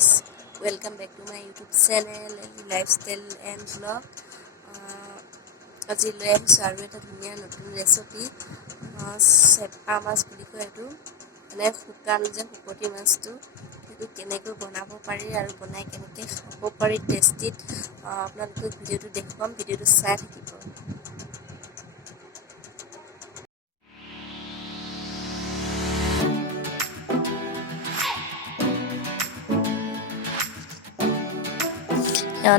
guys, welcome back to my YouTube channel lifestyle and vlog. আজি লৈ আহিছোঁ আৰু এটা ধুনীয়া নতুন ৰেচিপি চেপা মাছ বুলি কয় এইটো মানে শুকান যে শুকতি মাছটো সেইটো কেনেকৈ বনাব পাৰি আৰু বনাই কেনেকৈ খাব পাৰি টেষ্টিত আপোনালোকে ভিডিঅ'টো দেখুৱাম ভিডিঅ'টো চাই থাকিব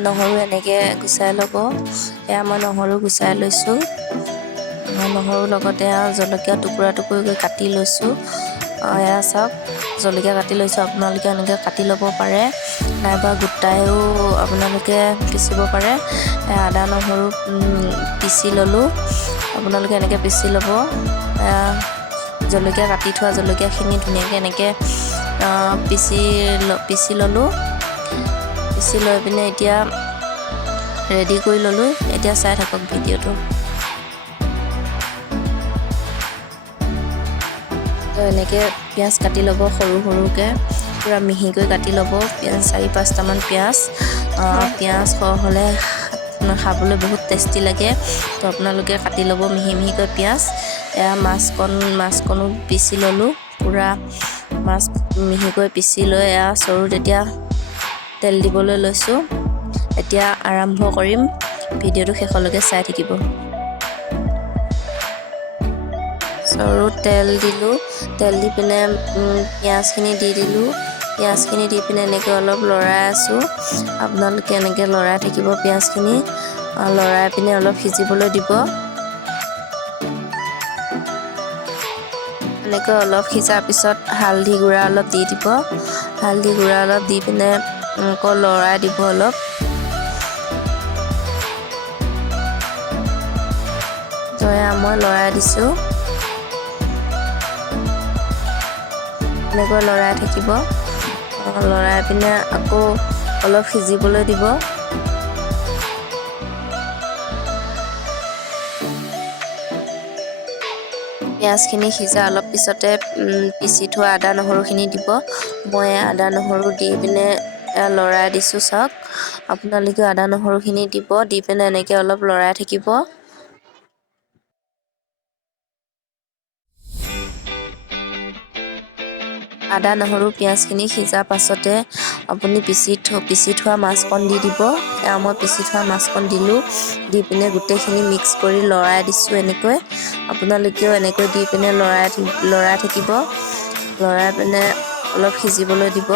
নহৰু এনেকৈ গুচাই ল'ব এয়া মই নহৰু গুচাই লৈছোঁ নহৰু লগতে জলকীয়া টুকুৰা টুকুৰকৈ কাটি লৈছোঁ এয়া চাওক জলকীয়া কাটি লৈছোঁ আপোনালোকে এনেকৈ কাটি ল'ব পাৰে নাইবা গোটাইও আপোনালোকে পিচিব পাৰে আদা নহৰু পিচি ল'লোঁ আপোনালোকে এনেকৈ পিচি ল'ব জলকীয়া কাটি থোৱা জলকীয়াখিনি ধুনীয়াকৈ এনেকৈ পিচি ল'লোঁ পিচি লৈ পিনে এতিয়া ৰেডি কৰি ল'লোঁ এতিয়া চাই থাকক ভিডিঅ'টো তো এনেকৈ পিঁয়াজ কাটি ল'ব সৰু সৰুকৈ পূৰা মিহিকৈ কাটি ল'ব পিঁয়াজ 4-5টামান পিঁয়াজ হ'লে খাবলৈ বহুত টেষ্টি লাগে তো আপোনালোকে কাটি ল'ব মিহি মিহিকৈ পিঁয়াজ এয়া মাছকণো পিচি ল'লোঁ পূৰা মাছ মিহিকৈ পিচি লৈ এয়া চৰুত এতিয়া তেল দিবলৈ লৈছোঁ এতিয়া আৰম্ভ কৰিম ভিডিঅ'টো শেষলৈকে চাই থাকিব চৰুত তেল দিলোঁ তেল দি পিনে পিঁয়াজখিনি দি দিলোঁ পিঁয়াজখিনি দি পিনে এনেকৈ অলপ লৰাই আছোঁ আপোনালোকে এনেকৈ লৰাই থাকিব পিঁয়াজখিনি লৰাই পিনে অলপ সিজিবলৈ দিব এনেকৈ অলপ সিজাৰ পিছত হালধি গুড়া অলপ দি দিব হালধি গুড়া অলপ দি পিনে আকৌ লৰাই দিব অলপ মই লৰাই দিছোঁ এনেকৈ লৰাই থাকিব লৰাই পিনে আকৌ অলপ সিজিবলৈ দিব পিঁয়াজখিনি সিজা অলপ পিছতে পিচি থোৱা আদা নহৰুখিনি দিব মই আদা নহৰু দি পিনে লৰাই দিছোঁ চাওক আপোনালোকে আদা নহৰুখিনি দিব দি পিনে এনেকৈ অলপ লৰাই থাকিব আদা নহৰু পিঁয়াজখিনি সিজাৰ পাছতে আপুনি পিচি থোৱা মাছকণ দি দিব মই পিচি থোৱা মাছকণ দিলোঁ দি পিনে গোটেইখিনি মিক্স কৰি লৰাই দিছোঁ এনেকৈ আপোনালোকেও এনেকৈ দি পিনে লৰাই থাকিব লৰাই পিনে অলপ সিজিবলৈ দিব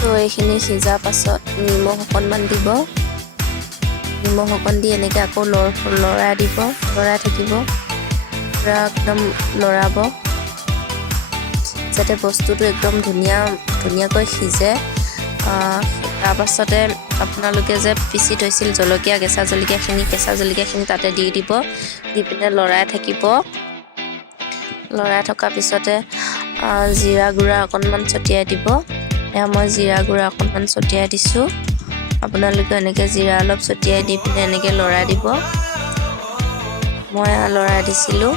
তো এইখিনি সিজাৰ পাছত নিমখ অকণমান দিব নিমখ অকণ দি এনেকৈ আকৌ লৰাই দিব লৰাই থাকিব পূৰা একদম লৰাব যাতে বস্তুটো একদম ধুনীয়াকৈ সিজে তাৰপাছতে আপোনালোকে যে পিচি থৈছিল কেঁচা জলকীয়াখিনি তাতে দি দিব দি পিনে লৰাই থাকিব লৰাই থকাৰ পিছতে জিৰা গুড়া অকণমান ছটিয়াই দিব এয়া মই জিৰা গুড়া অকণমান ছটিয়াই দিছোঁ আপোনালোকে এনেকৈ জিৰা অলপ ছটিয়াই দি পিনে এনেকৈ লৰাই দিব মই লৰাই দিছিলোঁ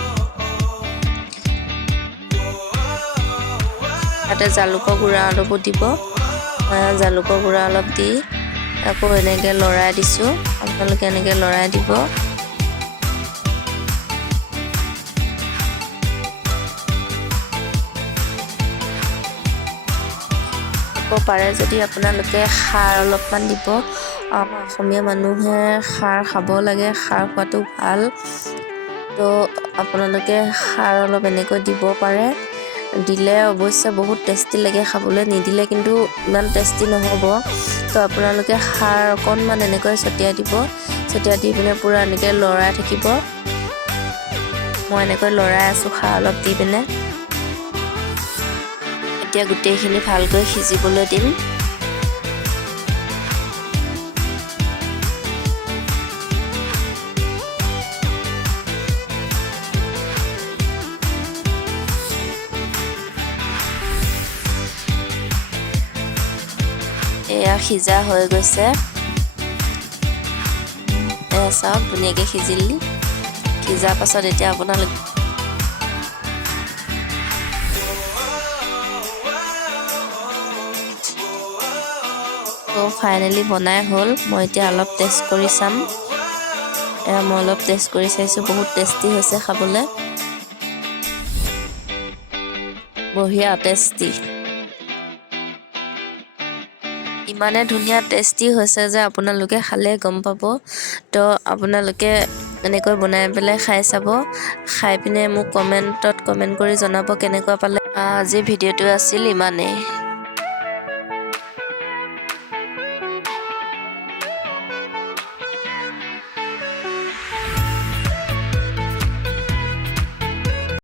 তাতে জালুকৰ গুড়া অলপো দিব জালুকৰ গুড়া অলপ দি আকৌ এনেকৈ লৰাই দিছোঁ আপোনালোকে এনেকৈ লৰাই দিব পাৰে যদি আপোনালোকে খাৰ অলপমান দিব আমাৰ অসমীয়া মানুহে খাৰ খাব লাগে খাৰ খোৱাটো ভাল তো আপোনালোকে খাৰ অলপ এনেকৈ দিব পাৰে দিলে অৱশ্যে বহুত টেষ্টি লাগে খাবলৈ নিদিলে কিন্তু ইমান টেষ্টি নহ'ব তো আপোনালোকে খাৰ অকণমান এনেকৈ ছটিয়াই দিব ছটিয়াই দি পিনে পূৰা এনেকৈ লৰাই থাকিব মই এনেকৈ লৰাই আছোঁ খাৰ অলপ দি পিনে এতিয়া গোটেইখিনি ভালকৈ সিজিবলৈ দিম এয়া সিজা হৈ গৈছে এয়া চাওক ধুনীয়াকৈ সিজিল সিজাৰ পাছত এতিয়া আপোনালোকে ফাইনেলি বনাই হ'ল। মই এতিয়া অলপ টেষ্ট কৰি চাম। মই অলপ টেষ্ট কৰি চাইছোঁ, বহুত টেষ্টি হৈছে খাবলৈ, বঢ়িয়া টেষ্টি। ইমানে ধুনীয়া টেষ্টি হৈছে যে আপোনালোকে খালে গম পাব। তো আপোনালোকে এনেকৈ বনাই পেলাই খাই চাব। খাই পিনে মোক কমেণ্টত কমেণ্ট কৰি জনাব কেনেকুৱা পালে। আজিৰ ভিডিঅ'টো আছিল ইমানেই।